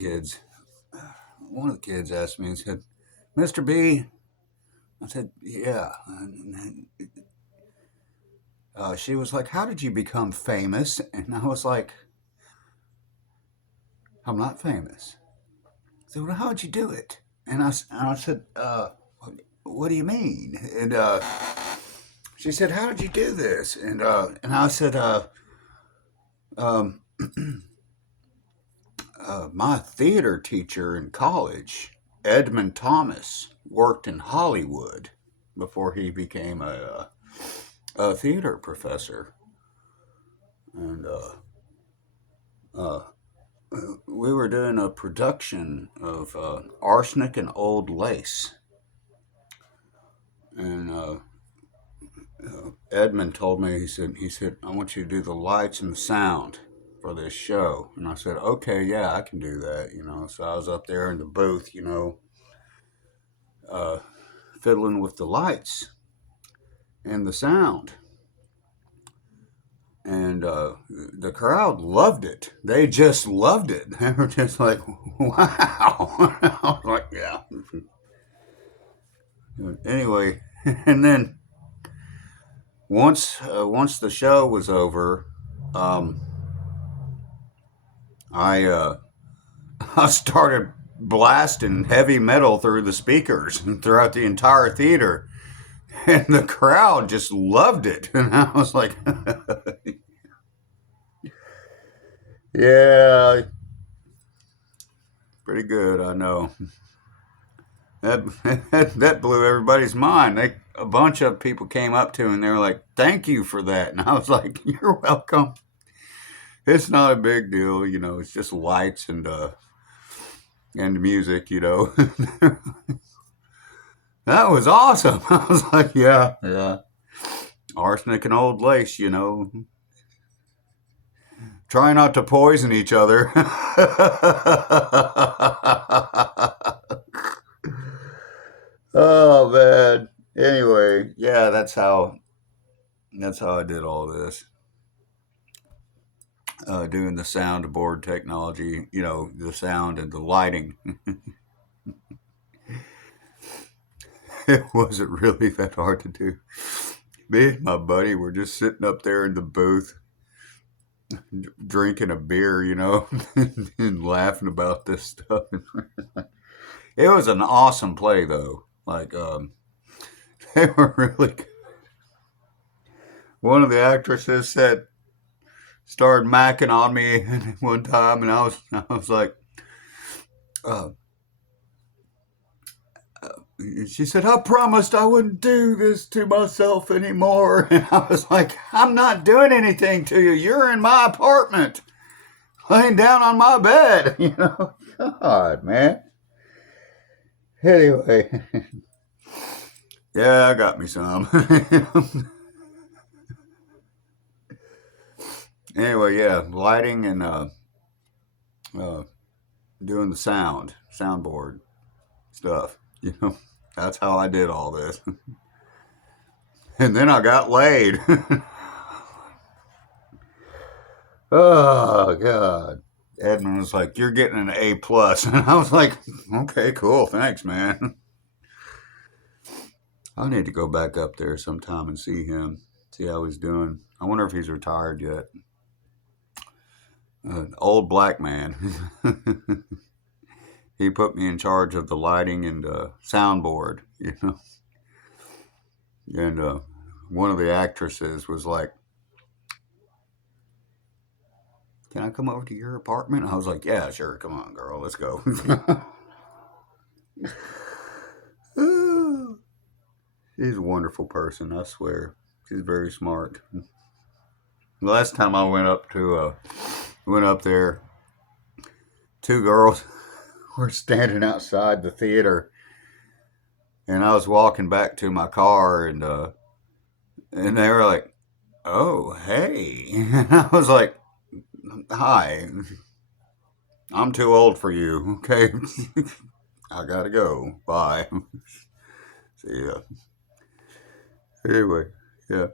Kids, one of the kids asked me and said, "Mr. B," I said, "Yeah." And she was like, "How did you become famous?" And I was like, "I'm not famous." So, well, how'd you do it? And I said, "What do you mean?" And she said, "How did you do this?" And I said, um, "My theater teacher in college, Edmund Thomas, worked in Hollywood before he became a theater professor, and uh, we were doing a production of Arsenic and Old Lace, and Edmund told me he said I want you to do the lights and the sound for this show, and I said okay, yeah, I can do that, you know. So I was up there in the booth, you know, uh, fiddling with the lights and the sound. And the crowd loved it. They just loved it. They were just like, "Wow!" I was like, "Yeah." Anyway, and then once the show was over, um, I I started blasting heavy metal through the speakers and throughout the entire theater, and the crowd just loved it. And I was like, "Yeah, pretty good, I know." That blew everybody's mind. A bunch of people came up to me and they were like, "Thank you for that." And I was like, "You're welcome. It's not a big deal, you know. It's just lights and music, you know." That was awesome. I was like, "Yeah, yeah. Arsenic and old lace, you know. Try not to poison each other." Oh man. Anyway, yeah, that's how I did all this. Doing the soundboard technology, you know, the sound and the lighting. It wasn't really that hard to do. Me and my buddy were just sitting up there in the booth, drinking a beer, you know, and laughing about this stuff. It was an awesome play, though. Like, they were really good. One of the actresses started macking on me one time, and I was like, uh, she said, "I promised I wouldn't do this to myself anymore." And I was like, "I'm not doing anything to you. You're in my apartment, laying down on my bed." You know, God, man. Anyway, yeah, I got me some. Anyway, yeah, lighting and uh, doing the soundboard stuff. You know, that's how I did all this. And then I got laid. Oh God. Edmund was like, "You're getting an A plus," and I was like, "Okay, cool, thanks, man." I need to go back up there sometime and see him, see how he's doing. I wonder if he's retired yet. Old black man. He put me in charge of the lighting and soundboard, you know. And one of the actresses was like, "Can I come over to your apartment?" I was like, "Yeah, sure. Come on, girl, let's go." She's a wonderful person, I swear. She's very smart. The last time I went up there, two girls were standing outside the theater, and I was walking back to my car, and they were like, "Oh, hey," and I was like, "Hi, I'm too old for you. Okay, I gotta go. Bye. See ya." Anyway, yeah,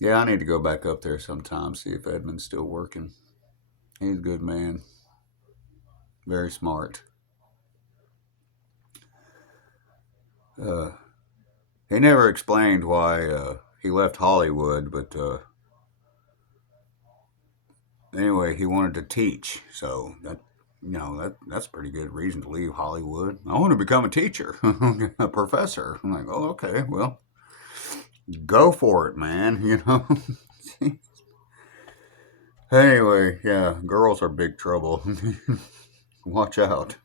yeah, I need to go back up there sometime, see if Edmund's still working. He's a good man. Very smart. Uh, he never explained why he left Hollywood, but anyway, he wanted to teach. So that's a pretty good reason to leave Hollywood. I want to become a teacher, a professor. I'm like, oh, okay, well, go for it, man. Anyway, yeah, girls are big trouble. Watch out.